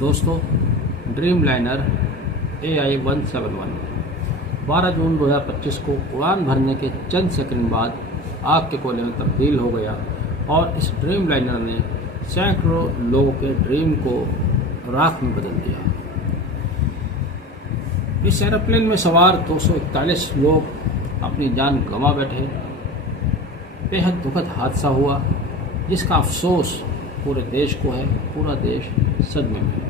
दोस्तों, dream liner AI-171 12 जून 2025 को उड़ान भरने के चंद सेकंड बाद आग के कोयले में तब्दील हो गया और इस ड्रीम लाइनर ने सैकड़ों लोगों के ड्रीम को राख में बदल दिया। इस एरोप्लेन में सवार 241 लोग अपनी जान गंवा बैठे। बेहद दुखद हादसा हुआ जिसका अफसोस पूरे देश को है। पूरा देश सदमे में है।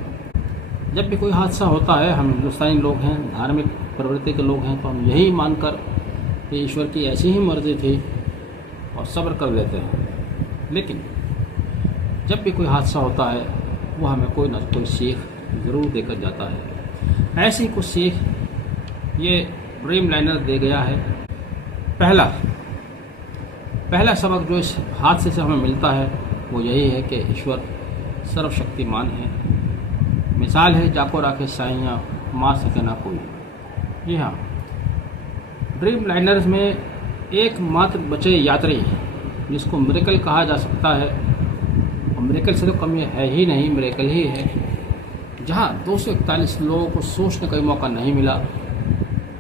जब भी कोई हादसा होता है, हम हिंदुस्तानी लोग हैं, धार्मिक प्रवृत्ति के लोग हैं, तो हम यही मानकर कि ईश्वर की ऐसी ही मर्जी थी और सब्र कर लेते हैं। लेकिन जब भी कोई हादसा होता है वो हमें कोई ना कोई सीख ज़रूर देकर जाता है। ऐसी कुछ सीख ये ड्रीम लाइनर दे गया है। पहला सबक जो इस हादसे से हमें मिलता है वो यही है कि ईश्वर सर्वशक्तिमान है। मिसाल है, जाको राखे साइयाँ मार सके ना कोई। जी हाँ, ड्रीम लाइनर्स में एकमात्र बचे यात्री जिसको मिरेकल कहा जा सकता है, और मिरेकल से तो कम ये है ही नहीं, मिरेकल ही है, जहाँ 241 लोगों को सोचने का मौका नहीं मिला।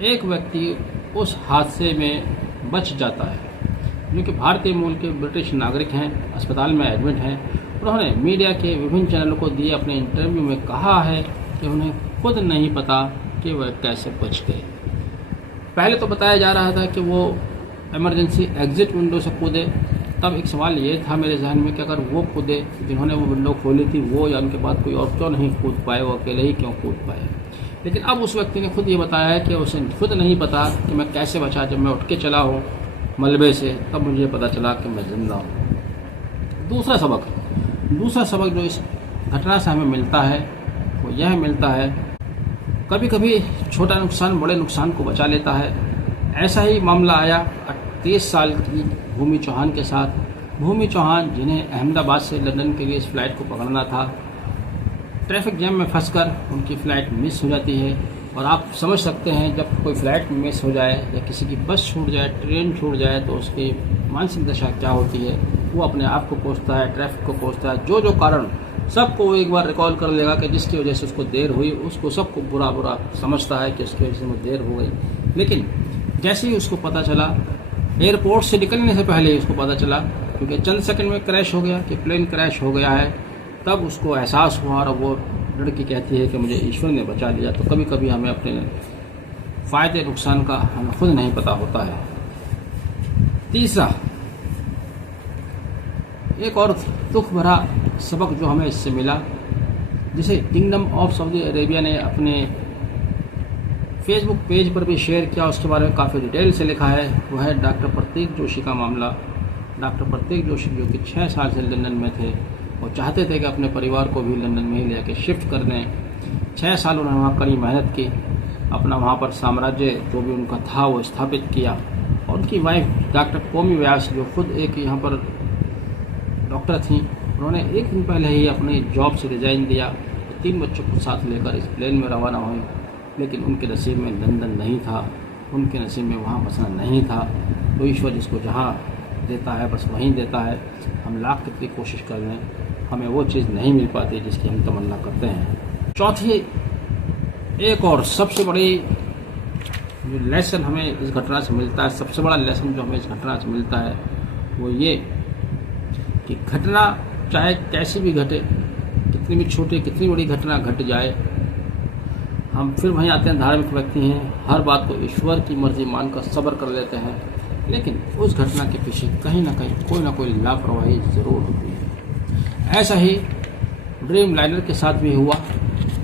एक व्यक्ति उस हादसे में बच जाता है जो कि भारतीय मूल के ब्रिटिश नागरिक हैं, अस्पताल में एडमिट हैं। उन्होंने मीडिया के विभिन्न चैनलों को दिए अपने इंटरव्यू में कहा है कि उन्हें खुद नहीं पता कि वह कैसे बच गए। पहले तो बताया जा रहा था कि वो इमरजेंसी एग्जिट विंडो से कूदे। तब एक सवाल ये था मेरे जहन में कि अगर वो कूदे, जिन्होंने वो विंडो खोली थी, वो या उनके बाद कोई और क्यों नहीं कूद पाए, वो अकेले ही क्यों कूद पाए। लेकिन अब उस व्यक्ति ने खुद ये बताया है कि उसे खुद नहीं पता कि मैं कैसे बचा। जब मैं उठ के चला हूँ मलबे से, तब मुझे पता चला कि मैं जिंदा हूँ। दूसरा सबक जो इस घटना से हमें मिलता है वो यह मिलता है, कभी कभी छोटा नुकसान बड़े नुकसान को बचा लेता है। ऐसा ही मामला आया 30 साल की भूमि चौहान के साथ। भूमि चौहान, जिन्हें अहमदाबाद से लंदन के लिए इस फ्लाइट को पकड़ना था, ट्रैफिक जैम में फंसकर उनकी फ़्लाइट मिस हो जाती है। और आप समझ सकते हैं, जब कोई फ़्लाइट मिस हो जाए या किसी की बस छूट जाए, ट्रेन छूट जाए, तो उसकी मानसिक दशा क्या होती है। वो अपने आप को कोसता है, ट्रैफिक को कोसता है, जो कारण सबको वो एक बार रिकॉल कर लेगा कि जिसकी वजह से उसको देर हुई, उसको सबको बुरा समझता है कि उसकी वजह से वो देर हो गई। लेकिन जैसे ही उसको पता चला, एयरपोर्ट से निकलने से पहले ही उसको पता चला, क्योंकि चंद सेकंड में क्रैश हो गया कि प्लेन क्रैश हो गया है, तब उसको एहसास हुआ। और वो लड़की कहती है कि मुझे ईश्वर ने बचा लिया। तो कभी कभी हमें अपने फ़ायदे नुकसान का हमें खुद नहीं पता होता है। तीसरा, एक और दुख भरा सबक जो हमें इससे मिला, जिसे किंगडम ऑफ सऊदी अरेबिया ने अपने फेसबुक पेज पर भी शेयर किया, उसके बारे में काफ़ी डिटेल से लिखा है, वो है डॉक्टर प्रतीक जोशी का मामला। डॉक्टर प्रतीक जोशी जो कि 6 साल से लंदन में थे, वो चाहते थे कि अपने परिवार को भी लंदन में ही लेकर शिफ्ट कर दें। 6 साल उन्होंने वहाँ कड़ी मेहनत की, अपना वहाँ पर साम्राज्य जो भी उनका था वो स्थापित किया। और उनकी वाइफ डॉक्टर कोमी व्यास, जो खुद एक यहाँ पर डॉक्टर थी, उन्होंने एक दिन पहले ही अपनी जॉब से रिजाइन दिया, 3 बच्चों को साथ लेकर इस प्लेन में रवाना हुए। लेकिन उनके नसीब में लंदन नहीं था, उनके नसीब में वहाँ बसना नहीं था। तो ईश्वर जिसको जहाँ देता है बस वहीं देता है। हम लाख कितनी कोशिश कर लें, हमें वो चीज़ नहीं मिल पाती जिसकी हम तमन्ना करते हैं। चौथी, एक और सबसे बड़ी जो लेसन हमें इस घटना से मिलता है, सबसे बड़ा लेसन जो हमें इस घटना से मिलता है वो ये कि घटना चाहे कैसी भी घटे, कितनी भी छोटी कितनी बड़ी घटना घट जाए, हम फिर वहीं आते हैं, धार्मिक व्यक्ति हैं, हर बात को ईश्वर की मर्जी मानकर सब्र कर लेते हैं। लेकिन उस घटना के पीछे कहीं ना कोई लापरवाही ज़रूर होती है। ऐसा ही ड्रीम लाइनर के साथ भी हुआ।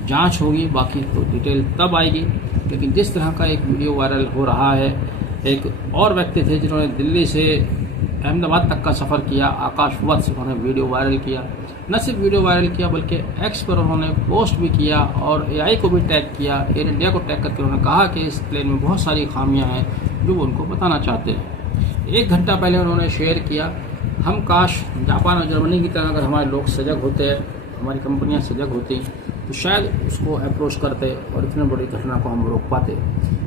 जांच होगी, बाकी तो डिटेल तब आएगी। लेकिन जिस तरह का एक वीडियो वायरल हो रहा है, एक और व्यक्ति थे जिन्होंने दिल्ली से अहमदाबाद तक का सफ़र किया, आकाश वत्स से उन्होंने वीडियो वायरल किया। न सिर्फ वीडियो वायरल किया बल्कि एक्स पर उन्होंने पोस्ट भी किया और AI को भी टैग किया, एयर इंडिया को टैग करके उन्होंने कहा कि इस प्लेन में बहुत सारी खामियां हैं जो वो उनको बताना चाहते हैं। 1 घंटा पहले उन्होंने शेयर किया, हम काश जापान और जर्मनी की तरह अगर हमारे लोग सजग होते, हमारी कंपनियां सजग होती, तो शायद उसको अप्रोच करते और इतनी बड़ी घटना को हम रोक पाते।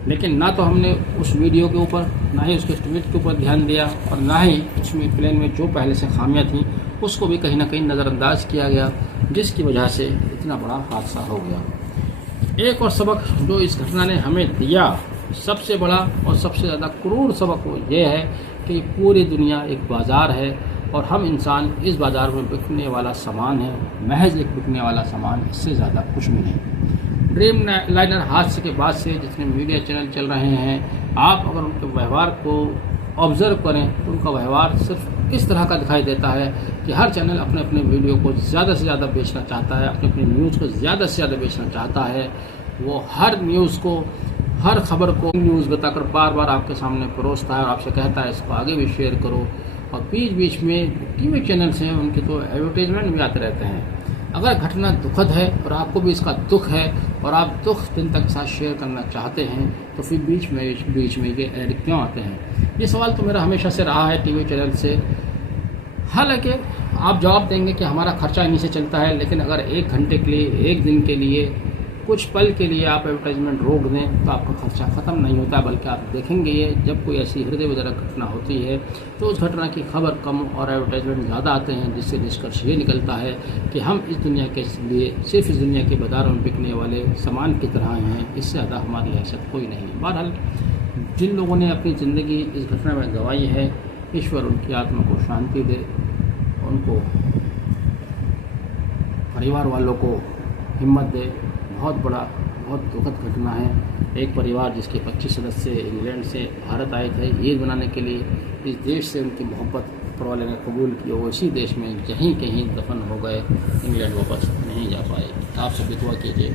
लेकिन ना तो हमने उस वीडियो के ऊपर, ना ही उसके ट्वीट के ऊपर ध्यान दिया, और ना ही उसमें प्लेन में जो पहले से खामियां थी उसको भी कहीं ना कहीं नज़रअंदाज किया गया, जिसकी वजह से इतनी इतना बड़ा हादसा हो गया। एक और सबक जो इस घटना ने हमें दिया, सबसे बड़ा और सबसे ज़्यादा क्रूर सबक वो ये है कि पूरी दुनिया एक बाज़ार है और हम इंसान इस बाज़ार में बिकने वाला सामान है, महज एक बिकने वाला सामान, इससे ज़्यादा कुछ भी नहीं। ड्रीम लाइनर हादसे के बाद से जितने मीडिया चैनल चल रहे हैं, आप अगर उनके व्यवहार को ऑब्जर्व करें तो उनका व्यवहार सिर्फ इस तरह का दिखाई देता है कि हर चैनल अपने अपने वीडियो को ज़्यादा से ज़्यादा बेचना चाहता है, अपने अपने न्यूज़ को ज़्यादा से ज़्यादा बेचना चाहता है। वो हर न्यूज़ को, हर खबर को न्यूज़ बताकर बार बार आपके सामने परोसता है और आपसे कहता है इसको आगे भी शेयर करो। और बीच बीच में टीवी चैनल्स हैं उनके तो एडवर्टाइजमेंट भी आते रहते हैं। अगर घटना दुखद है और आपको भी इसका दुख है और आप दुख जनता के साथ शेयर करना चाहते हैं तो फिर बीच में ये ऐड क्यों आते हैं? ये सवाल तो मेरा हमेशा से रहा है टीवी चैनल से। हालांकि आप जवाब देंगे कि हमारा खर्चा इन्हीं से चलता है, लेकिन अगर 1 घंटे के लिए, 1 दिन के लिए, कुछ पल के लिए आप एडवर्टाइजमेंट रोक दें तो आपका खर्चा ख़त्म नहीं होता, बल्कि आप देखेंगे ये जब कोई ऐसी हृदय विदारक घटना होती है तो उस घटना की खबर कम और एडवर्टाइजमेंट ज़्यादा आते हैं, जिससे निष्कर्ष ये निकलता है कि हम इस दुनिया के लिए सिर्फ इस दुनिया के बाज़ारों में बिकने वाले सामान की तरह हैं, इससे ज़्यादा हमारी हैसियत कोई नहीं। बहरहाल जिन लोगों ने अपनी ज़िंदगी इस घटना में गंवाई है, ईश्वर उनकी आत्मा को शांति दे, उनको परिवार वालों को हिम्मत दे। बहुत दुखद घटना है। एक परिवार जिसके 25 सदस्य इंग्लैंड से भारत आए थे ईद मनाने के लिए, इस देश से उनकी मोहब्बत ऊपर वाले ने कबूल की और इसी देश में कहीं दफन हो गए, इंग्लैंड वापस नहीं जा पाए। आप सभी दुआ कीजिए।